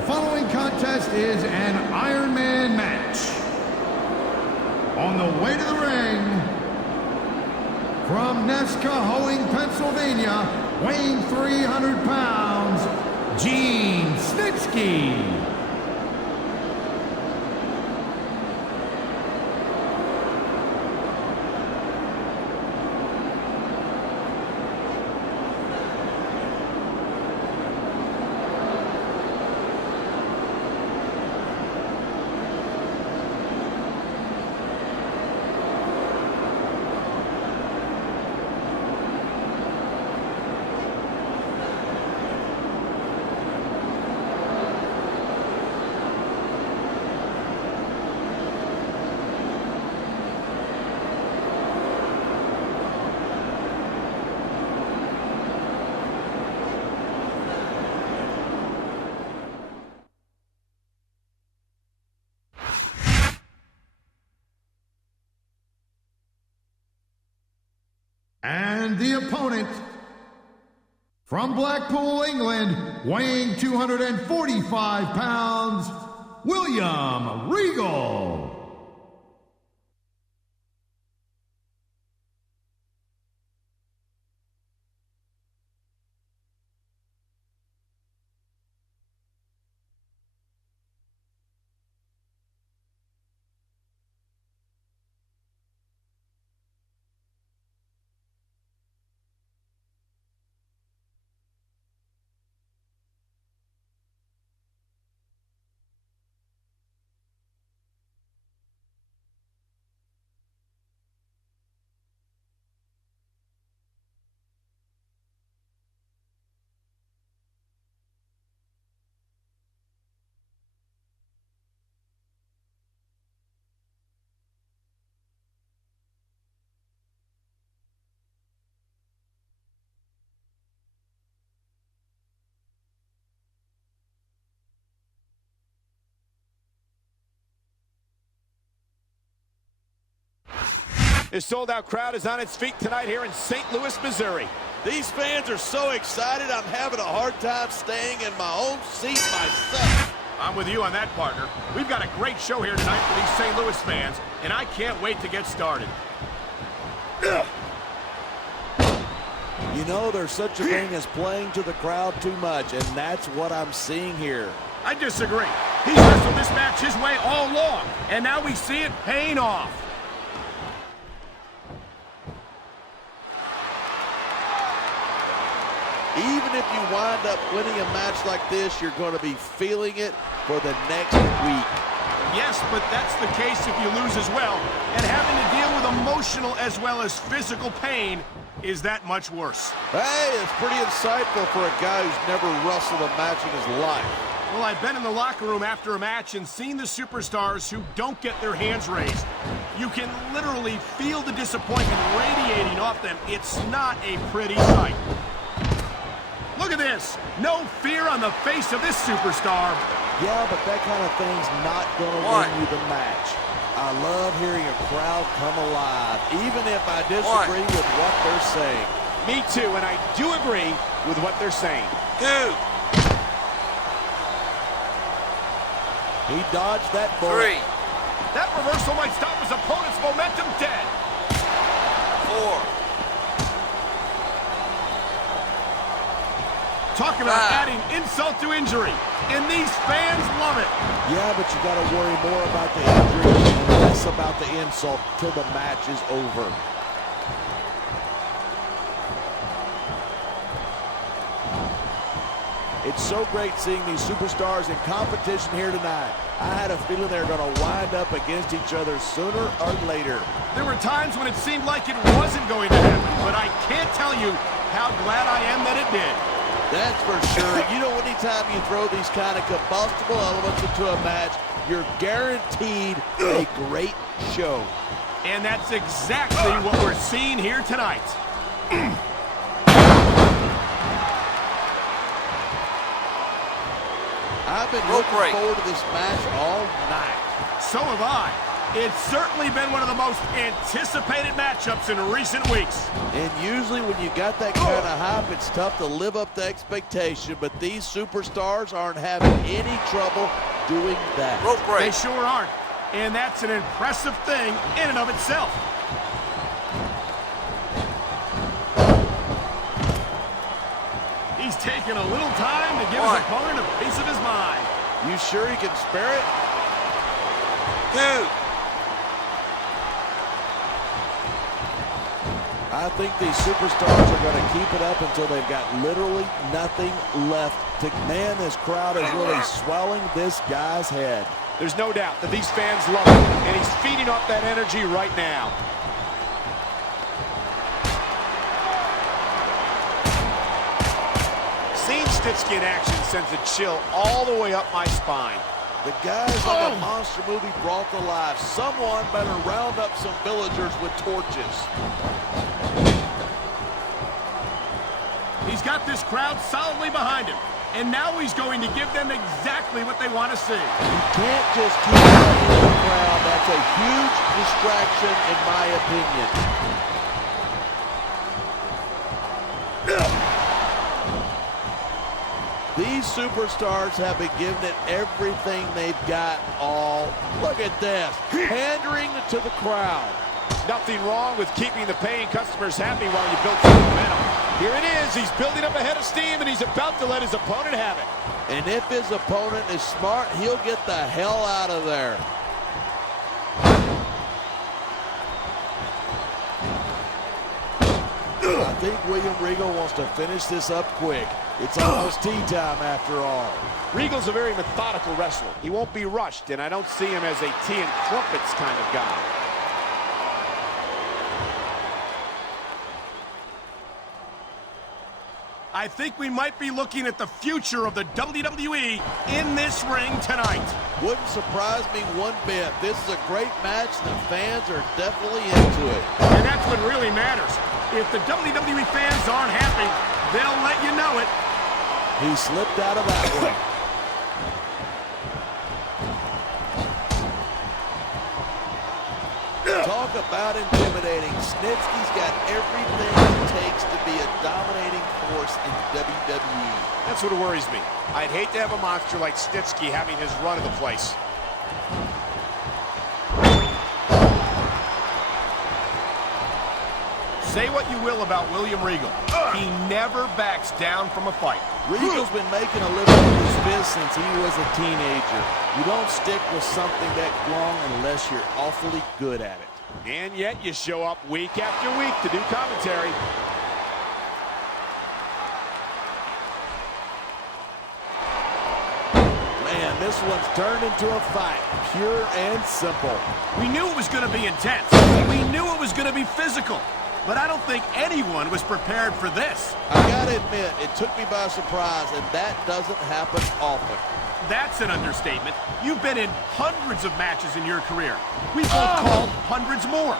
The following contest is an Iron Man match. On the way to the ring, from Nescahoning, Pennsylvania, weighing 300 pounds, Snitsky. And the opponent, from Blackpool, England, weighing 245 pounds, William Regal. This sold-out crowd is on its feet tonight here in St. Louis, Missouri. These fans are so excited, I'm having a hard time staying in my own seat myself. I'm with you on that, partner. We've got a great show here tonight for these St. Louis fans, and I can't wait to get started. You know, there's such a thing as playing to the crowd too much, and that's what I'm seeing here. I disagree. He's wrestled this match his way all along, and now we see it paying off. Even if you wind up winning a match like this, you're going to be feeling it for the next week. Yes, but that's the case if you lose as well. And having to deal with emotional as well as physical pain is that much worse. Hey, it's pretty insightful for a guy who's never wrestled a match in his life. Well, I've been in the locker room after a match and seen the superstars who don't get their hands raised. You can literally feel the disappointment radiating off them. It's not a pretty sight. Look at this. No fear on the face of this superstar. Yeah, but that kind of thing's not going to win you the match. I love hearing a crowd come alive, even if I disagree with what they're saying. Me too, and I do agree with what they're saying. 2. He dodged that bullet. 3. That reversal might stop his opponent's momentum dead. 4. Talk about adding insult to injury. And these fans love it. Yeah, but you got to worry more about the injury and less about the insult till the match is over. It's so great seeing these superstars in competition here tonight. I had a feeling they were going to wind up against each other sooner or later. There were times when it seemed like it wasn't going to happen, but I can't tell you how glad I am that it did. That's for sure. You know, anytime you throw these kind of combustible elements into a match, you're guaranteed a great show. And that's exactly what we're seeing here tonight. I've been looking forward to this match all night. So have I. It's certainly been one of the most anticipated matchups in recent weeks. And usually when you got that kind of hype, it's tough to live up to expectation, but these superstars aren't having any trouble doing that. Rope break. They sure aren't. And that's an impressive thing in and of itself. He's taking a little time to give his opponent a piece of his mind. You sure he can spare it? 2. I think these superstars are going to keep it up until they've got literally nothing left. Man, this crowd is really swelling this guy's head. There's no doubt that these fans love him, and he's feeding off that energy right now. Seeing Snitsky in action sends a chill all the way up my spine. The guy's like a monster movie brought to life. Someone better round up some villagers with torches. He's got this crowd solidly behind him, and now he's going to give them exactly what they want to see. You can't just keep playing in the crowd. That's a huge distraction, in my opinion. These superstars have been giving it everything they've got all. Look at this, pandering to the crowd. Nothing wrong with keeping the paying customers happy while you build some momentum. Here it is, he's building up a head of steam, and he's about to let his opponent have it. And if his opponent is smart, he'll get the hell out of there. I think William Regal wants to finish this up quick. It's almost tea time after all. Regal's a very methodical wrestler. He won't be rushed, and I don't see him as a tea and crumpets kind of guy. I think we might be looking at the future of the WWE in this ring tonight. Wouldn't surprise me one bit. This is a great match. The fans are definitely into it. And that's what really matters. If the WWE fans aren't happy, they'll let you know it. He slipped out of that one. Talk about intimidating. Snitsky's got everything it takes to be a dominating force in WWE. That's what worries me. I'd hate to have a monster like Snitsky having his run of the place. Say what you will about William Regal. He never backs down from a fight. Regal's been making a living with his fist since he was a teenager. You don't stick with something that long unless you're awfully good at it. And yet you show up week after week to do commentary. Man, this one's turned into a fight, pure and simple. We knew it was going to be intense. We knew it was going to be physical. But I don't think anyone was prepared for this. I gotta admit, it took me by surprise, and that doesn't happen often. That's an understatement. You've been in hundreds of matches in your career. We've both called hundreds more.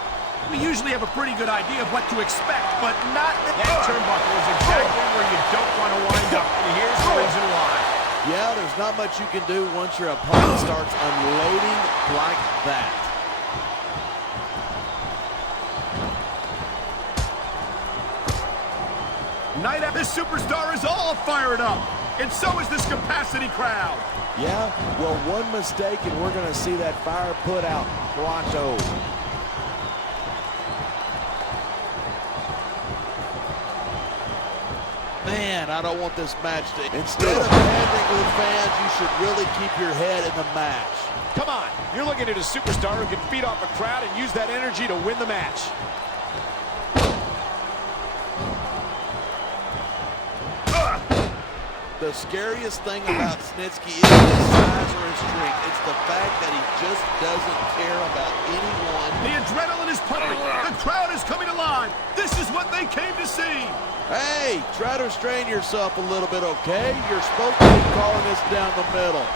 We usually have a pretty good idea of what to expect, but not that turnbuckle is exactly where you don't want to wind up, and here's the reason why. Yeah, there's not much you can do once your opponent starts unloading like that. Night after, this superstar is all fired up, and so is this capacity crowd. Yeah, well, one mistake and we're going to see that fire put out pronto. Man, I don't want this match to... Instead of pandering to the fans, you should really keep your head in the match. Come on, you're looking at a superstar who can feed off a crowd and use that energy to win the match. The scariest thing about Snitsky isn't his size or his strength. It's the fact that he just doesn't care about anyone. The adrenaline is pumping. The crowd is coming alive. This is what they came to see. Hey, try to restrain yourself a little bit, okay? You're supposed to be calling this down the middle.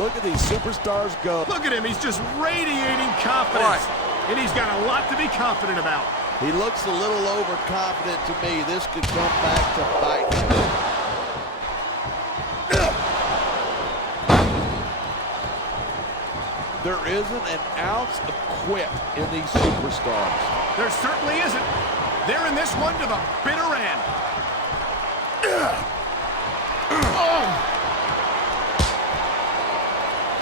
Look at these superstars go. Look at him. He's just radiating confidence. And he's got a lot to be confident about. He looks a little overconfident to me. This could come back to bite him. There isn't an ounce of quit in these superstars. There certainly isn't. They're in this one to the bitter end.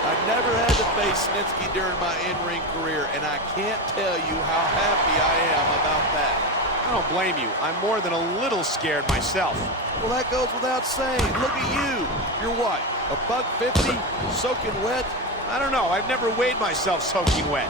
I've never had to face Snitsky during my in-ring career, and I can't tell you how happy I am about that. I don't blame you. I'm more than a little scared myself. Well, that goes without saying. Look at you. You're what, $150, soaking wet? I don't know. I've never weighed myself soaking wet.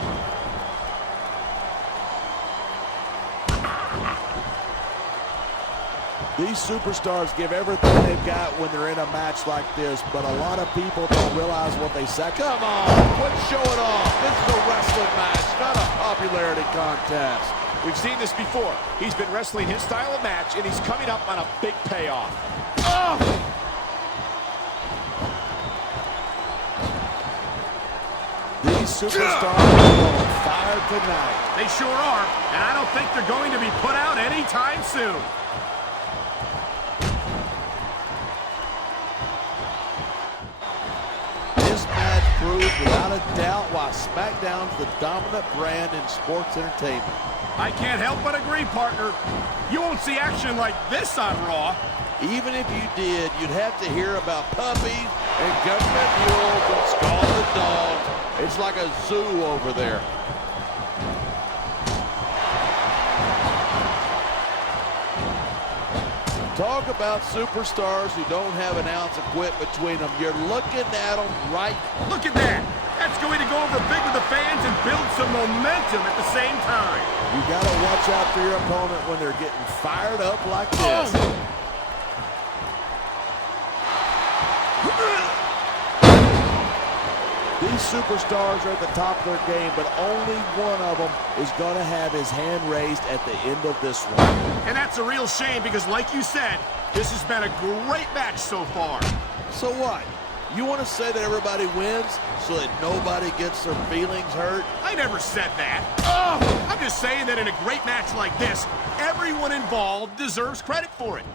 These superstars give everything they've got when they're in a match like this, but a lot of people don't realize what they say. Come on, quit showing off. This is a wrestling match, not a popularity contest. We've seen this before. He's been wrestling his style of match, and he's coming up on a big payoff. Oh! These superstars are on fire tonight. They sure are, and I don't think they're going to be put out anytime soon. This match proves without a doubt why Smackdown's the dominant brand in sports entertainment. I can't help but agree, partner. You won't see action like this on Raw. Even if you did, you'd have to hear about puppies and government mules and scarlet dogs. It's like a zoo over there. Talk about superstars who don't have an ounce of quit between them. You're looking at them right. Look at that. That's going to go over big with the fans and build some momentum at the same time. You got to watch out for your opponent when they're getting fired up like this. These superstars are at the top of their game, but only one of them is going to have his hand raised at the end of this one. And that's a real shame because, like you said, this has been a great match so far. So what? You want to say that everybody wins so that nobody gets their feelings hurt? I never said that. I'm just saying that in a great match like this, everyone involved deserves credit for it.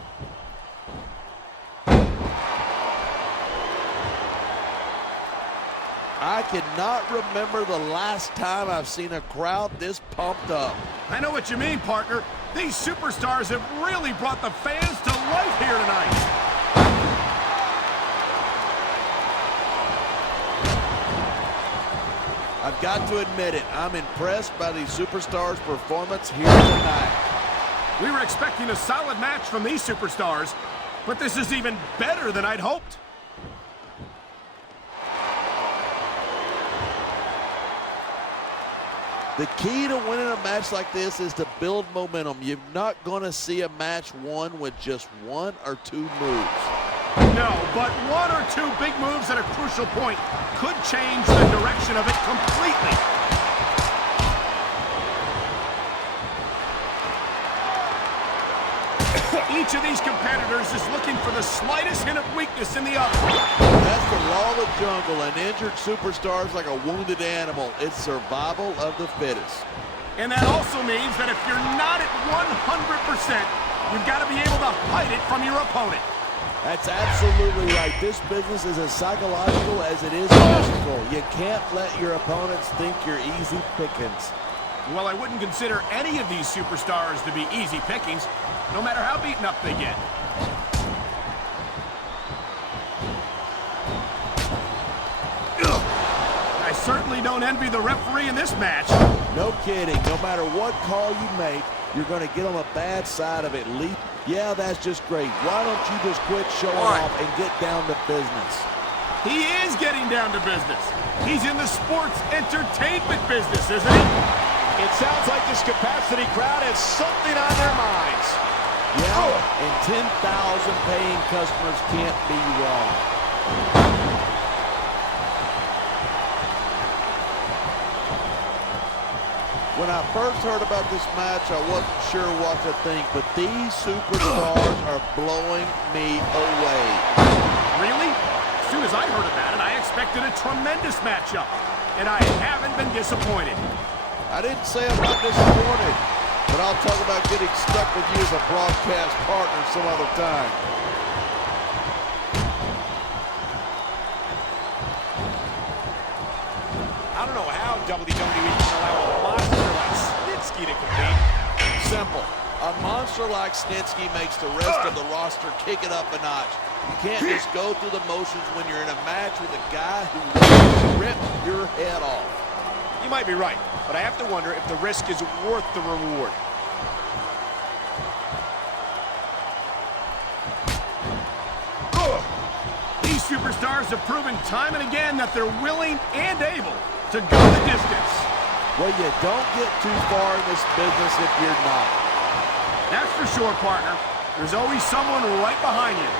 I cannot remember the last time I've seen a crowd this pumped up. I know what you mean, partner. These superstars have really brought the fans to life here tonight. I've got to admit it, I'm impressed by these superstars' performance here tonight. We were expecting a solid match from these superstars, but this is even better than I'd hoped. The key to winning a match like this is to build momentum. You're not going to see a match won with just one or two moves. No, but one or two big moves at a crucial point could change the direction of it completely. Each of these competitors is looking for the slightest hint of weakness in the other. That's the law of the jungle. An injured superstar is like a wounded animal. It's survival of the fittest. And that also means that if you're not at 100%, you've got to be able to hide it from your opponent. That's absolutely right. This business is as psychological as it is physical. You can't let your opponents think you're easy pickings. Well, I wouldn't consider any of these superstars to be easy pickings, no matter how beaten up they get. I certainly don't envy the referee in this match. No kidding. No matter what call you make, you're going to get on the bad side of it. Yeah, that's just great. Why don't you just quit showing off and get down to business? He is getting down to business. He's in the sports entertainment business, isn't he? It sounds like this capacity crowd has something on their minds. Yeah, and 10,000 paying customers can't be wrong. When I first heard about this match, I wasn't sure what to think, but these superstars are blowing me away. Really? As soon as I heard about it, I expected a tremendous matchup, and I haven't been disappointed. I didn't say I'm not disappointed, but I'll talk about getting stuck with you as a broadcast partner some other time. I don't WWE can allow a monster like Snitsky to compete. Simple. A monster like Snitsky makes the rest of the roster kick it up a notch. You can't just go through the motions when you're in a match with a guy who will rip your head off. You might be right, but I have to wonder if the risk is worth the reward. These superstars have proven time and again that they're willing and able to go the distance. Well, you don't get too far in this business if you're not. That's for sure, partner. There's always someone right behind you,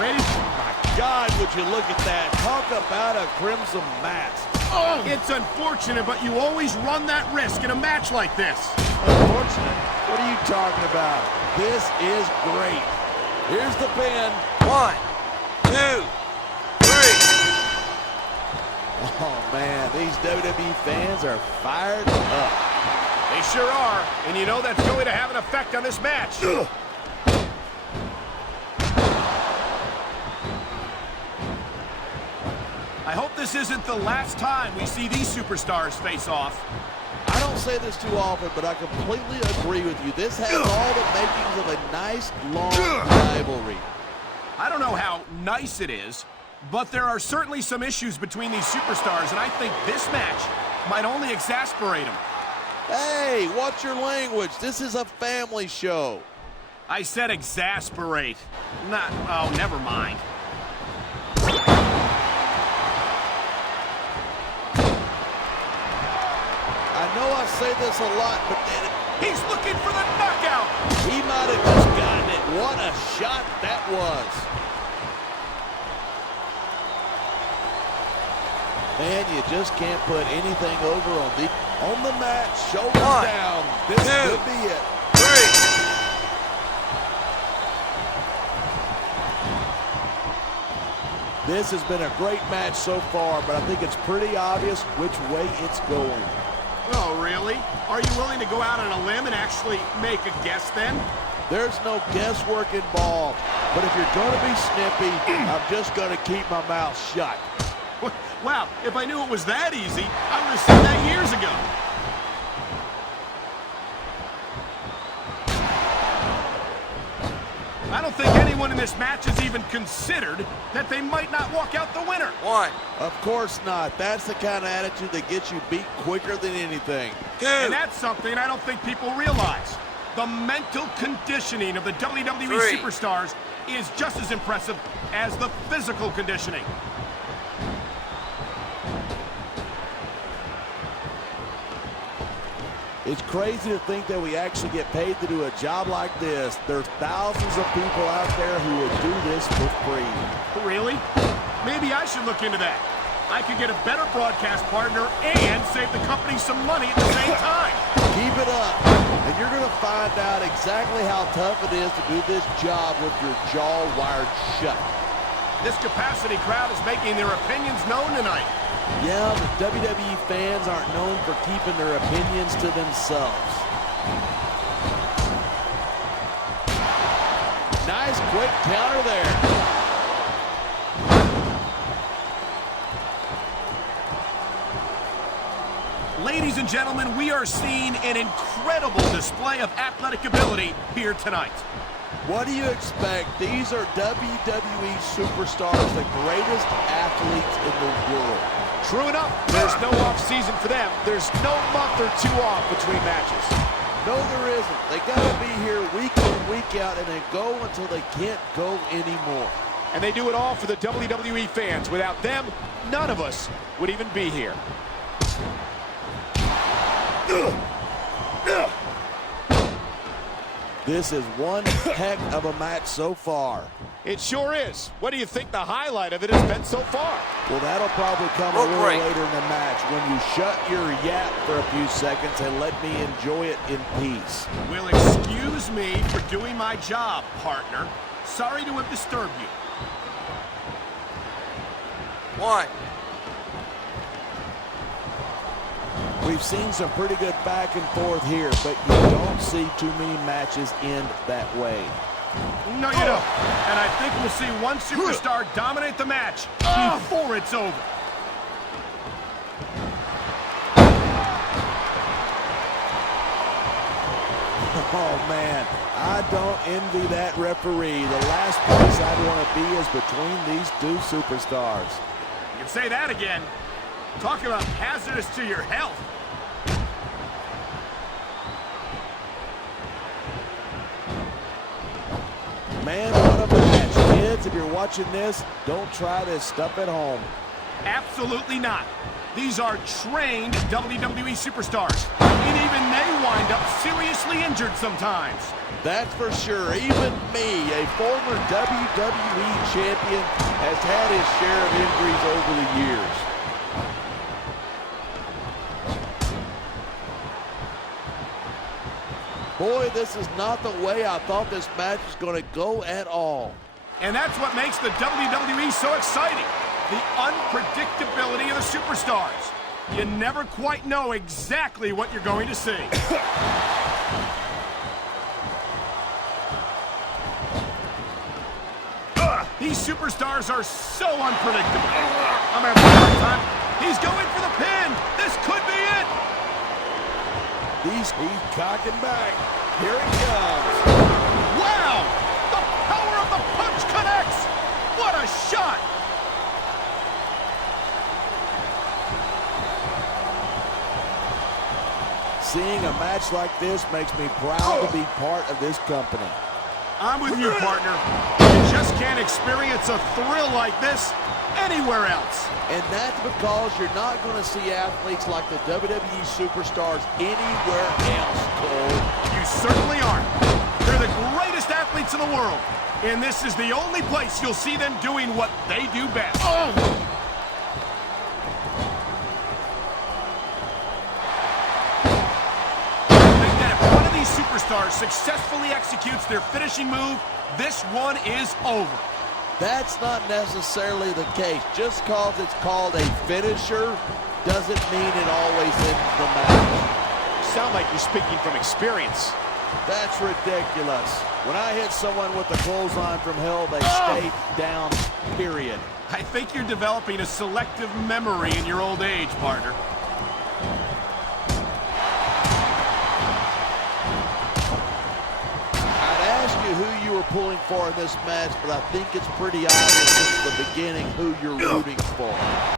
ready. My God, would you look at that. Talk about a crimson mask. Oh, it's unfortunate, but you always run that risk in a match like this. Unfortunate? What are you talking about? This is great. Here's the pin. 1, 2, 3. Oh, man, these WWE fans are fired up. They sure are, and you know that's going to have an effect on this match. I hope this isn't the last time we see these superstars face off. I don't say this too often, but I completely agree with you. This has all the makings of a nice, long rivalry. I don't know how nice it is, but there are certainly some issues between these superstars, and I think this match might only exasperate them. Hey, watch your language. This is a family show. I said exasperate. Not, oh, never mind. I know I say this a lot, but He's looking for the knockout. he might have just gotten it. What a shot that was. Man, you just can't put anything over on the mat, shoulders 1, down. This 2, could be it. 3. This has been a great match so far, but I think it's pretty obvious which way it's going. Oh, really? Are you willing to go out on a limb and actually make a guess then? There's no guesswork involved, but if you're going to be snippy, I'm just going to keep my mouth shut. Wow, if I knew it was that easy, I would have said that years ago. I don't think anyone in this match has even considered that they might not walk out the winner. 1, Of course not. That's the kind of attitude that gets you beat quicker than anything. 2. And that's something I don't think people realize. The mental conditioning of the WWE 3. superstars is just as impressive as the physical conditioning. It's crazy to think that we actually get paid to do a job like this. There's thousands of people out there who would do this for free. Really? Maybe I should look into that. I could get a better broadcast partner and save the company some money at the same time. Keep it up, and you're going to find out exactly how tough it is to do this job with your jaw wired shut. This capacity crowd is making their opinions known tonight. Yeah, the WWE fans aren't known for keeping their opinions to themselves. Nice quick counter there. Ladies and gentlemen, we are seeing an incredible display of athletic ability here tonight. What do you expect? These are WWE superstars, the greatest athletes in the world. True enough, there's no off season for them. There's no month or two off between matches. No, there isn't. They got to be here week in, week out, and then go until they can't go anymore. And they do it all for the WWE fans. Without them, none of us would even be here. This is one heck of a match so far. It sure is. What do you think the highlight of it has been so far? Well, that'll probably come a Rope little break. later in the match when you shut your yap for a few seconds and let me enjoy it in peace. Well, excuse me for doing my job, partner. Sorry to have disturbed you. 1. We've seen some pretty good back and forth here, but you don't see too many matches end that way. No, you don't. And I think we'll see one superstar dominate the match before it's over. Oh, man, I don't envy that referee. The last place I'd want to be is between these two superstars. You can say that again. Talk about hazardous to your health. Man, what a match. Kids, if you're watching this, don't try this stuff at home. Absolutely not. These are trained WWE superstars, and even they wind up seriously injured sometimes. That's for sure. Even me, a former WWE champion, has had his share of injuries over the years. Boy, this is not the way I thought this match was going to go at all. And that's what makes the WWE so exciting. The unpredictability of the superstars. You never quite know exactly what you're going to see. These superstars are so unpredictable. I'm having a hard time. He's going for the pin. This could be it. He's cocking back. Here he comes. Wow! The power of the punch connects. What a shot! Seeing a match like this makes me proud to be part of this company. I'm with you, partner. You just can't experience a thrill like this anywhere else. And that's because you're not going to see athletes like the WWE superstars anywhere else, Cole. You certainly aren't. They're the greatest athletes in the world. And this is the only place you'll see them doing what they do best. Superstars successfully executes their finishing move, this one is over. That's not necessarily the case. Just because it's called a finisher doesn't mean it always ends the match. You sound like you're speaking from experience. That's ridiculous. When I hit someone with the clothesline from hell, they stay down, period. I think you're developing a selective memory in your old age, partner. Who you were pulling for in this match, but I think it's pretty obvious since the beginning who you're rooting for.